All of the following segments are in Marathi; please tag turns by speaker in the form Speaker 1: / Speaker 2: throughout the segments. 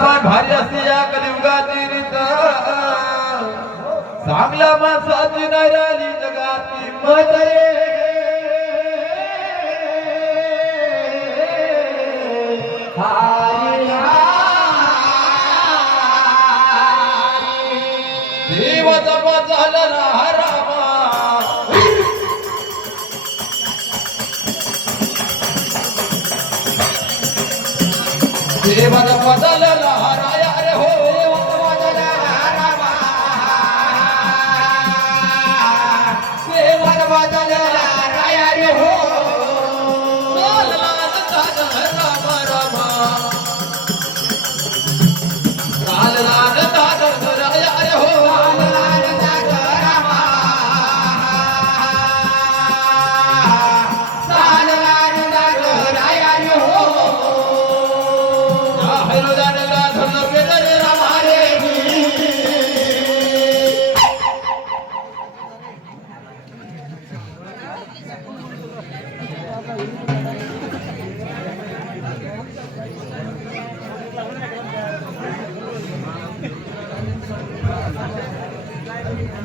Speaker 1: पाय भारी असते या कलियुगाची रीत. चांगल्या माणसाची नाही राहिली जगाती मत देवाचा पाच झाला దేవద పదలలా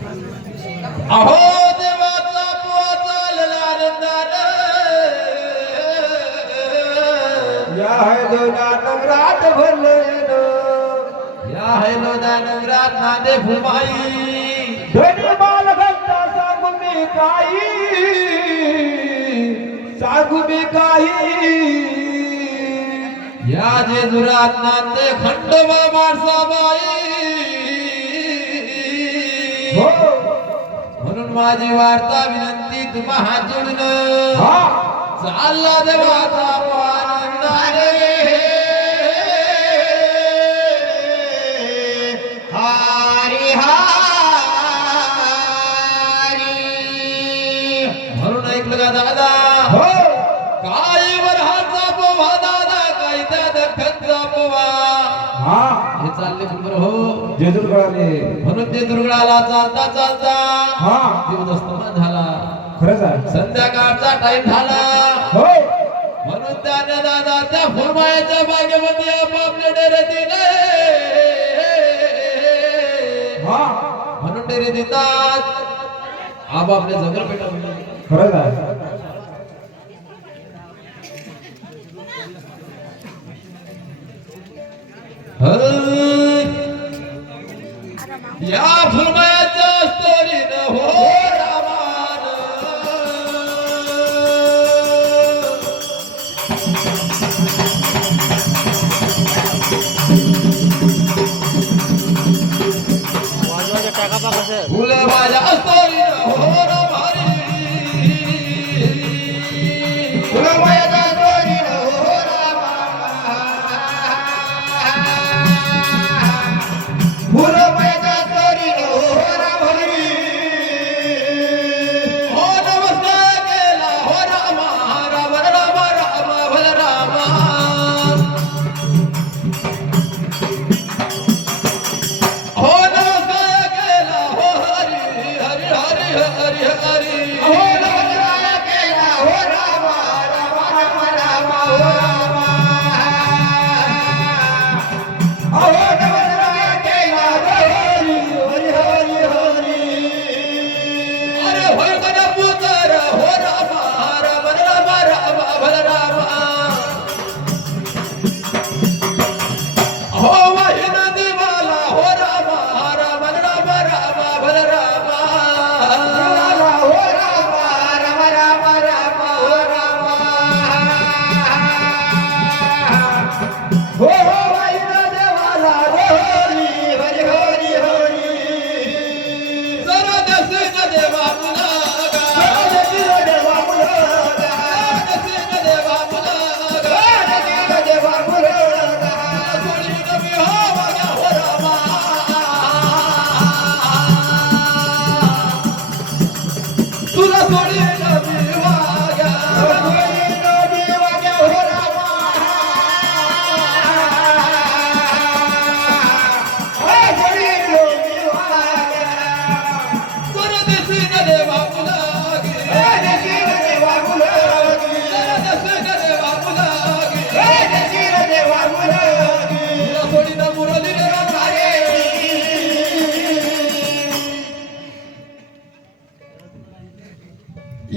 Speaker 1: अहो देवाचा पुआ चालला आनंदान
Speaker 2: या है दोना नवरात भरले
Speaker 1: या हॅलो दानवरात नांदे फुमाई
Speaker 2: धन्य बाल भक्ता सांगू मी काही. सांगू मी काही.
Speaker 1: या जेजुरात नांदे खंडोबा माणसाबाई
Speaker 2: हो.
Speaker 1: म्हणून माझी वार्ता विनंती तुम्हा हात जोडून चालला देवाचा आनंदाने
Speaker 2: हरी हरी.
Speaker 1: म्हणून ऐकलं का दादा?
Speaker 2: हो. जेजूर कळाले
Speaker 1: म्हणून ते दुर्गडाला चालता चालता
Speaker 2: हा.
Speaker 1: दिवस अस्तमान झाला.
Speaker 2: खरंच आहे
Speaker 1: संध्याकाळचा टाइम झाला.
Speaker 2: हो
Speaker 1: म्हणून त्याने दादा त्या फुलमायाच्या बागेमध्ये आपापले डेरे दिले.
Speaker 2: हा.
Speaker 1: म्हणून डेरे देतात. आपापले जंगल पेटवले
Speaker 2: खरंच आहे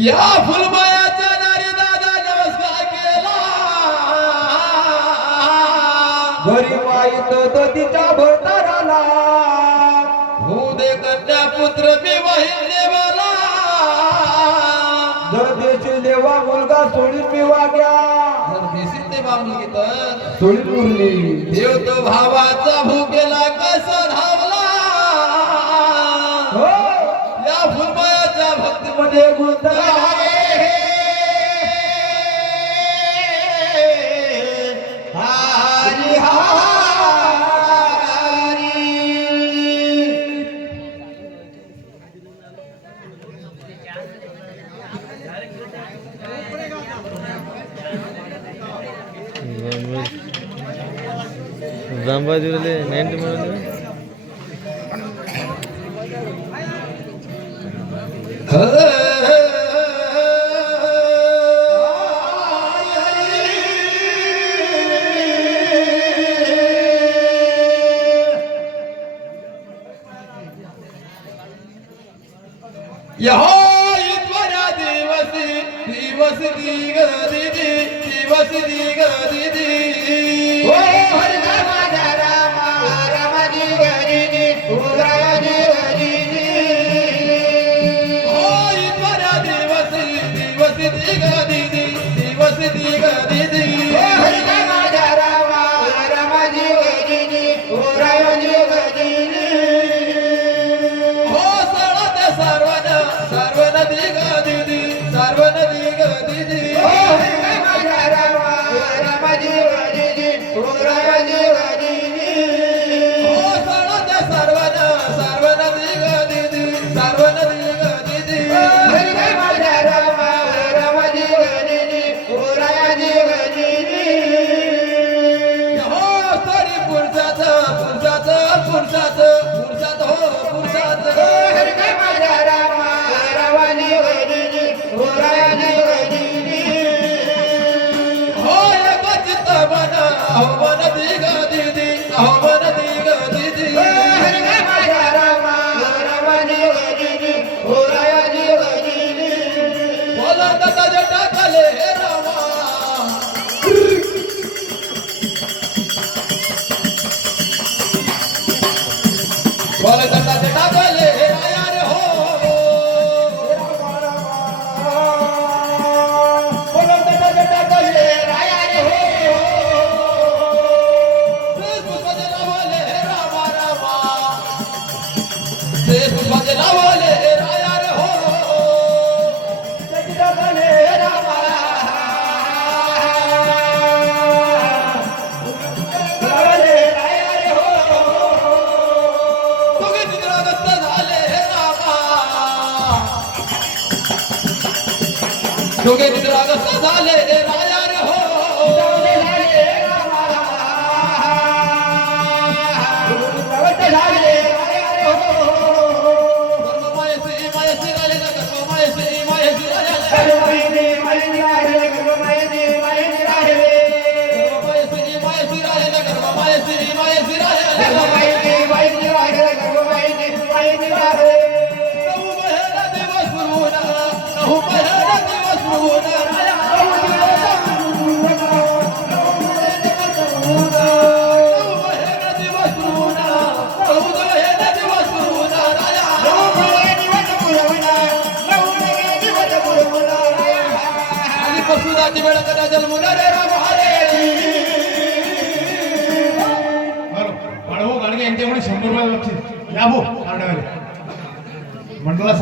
Speaker 1: या फुलमायाचा नारी दादा नमस्कार केला.
Speaker 2: घरी वाईत तो तिच्या भरताराला.
Speaker 1: होऊ दे कन्या पुत्र मी वाहिल देवाला.
Speaker 2: जर देशील देवा मुलगा सोडील मी वाग्या.
Speaker 1: जर देशील तर.
Speaker 2: सोडील मुरली
Speaker 1: देव तो भावाचा भूकेला कसा धावला.
Speaker 2: हो.
Speaker 1: या फुलबयाच्या भक्तीमध्ये गुंता ஜாம்பா ஜூரலே நைன்டி மேடம் ദിവസ ദിവസ ദിവസ ദിവസ Yeah. दोघे मित्र अगस्त झाले
Speaker 3: మసూదాతి వెడకద జల్మున రేరా మహారే ఎంత రూపాయలు వచ్చింది మండల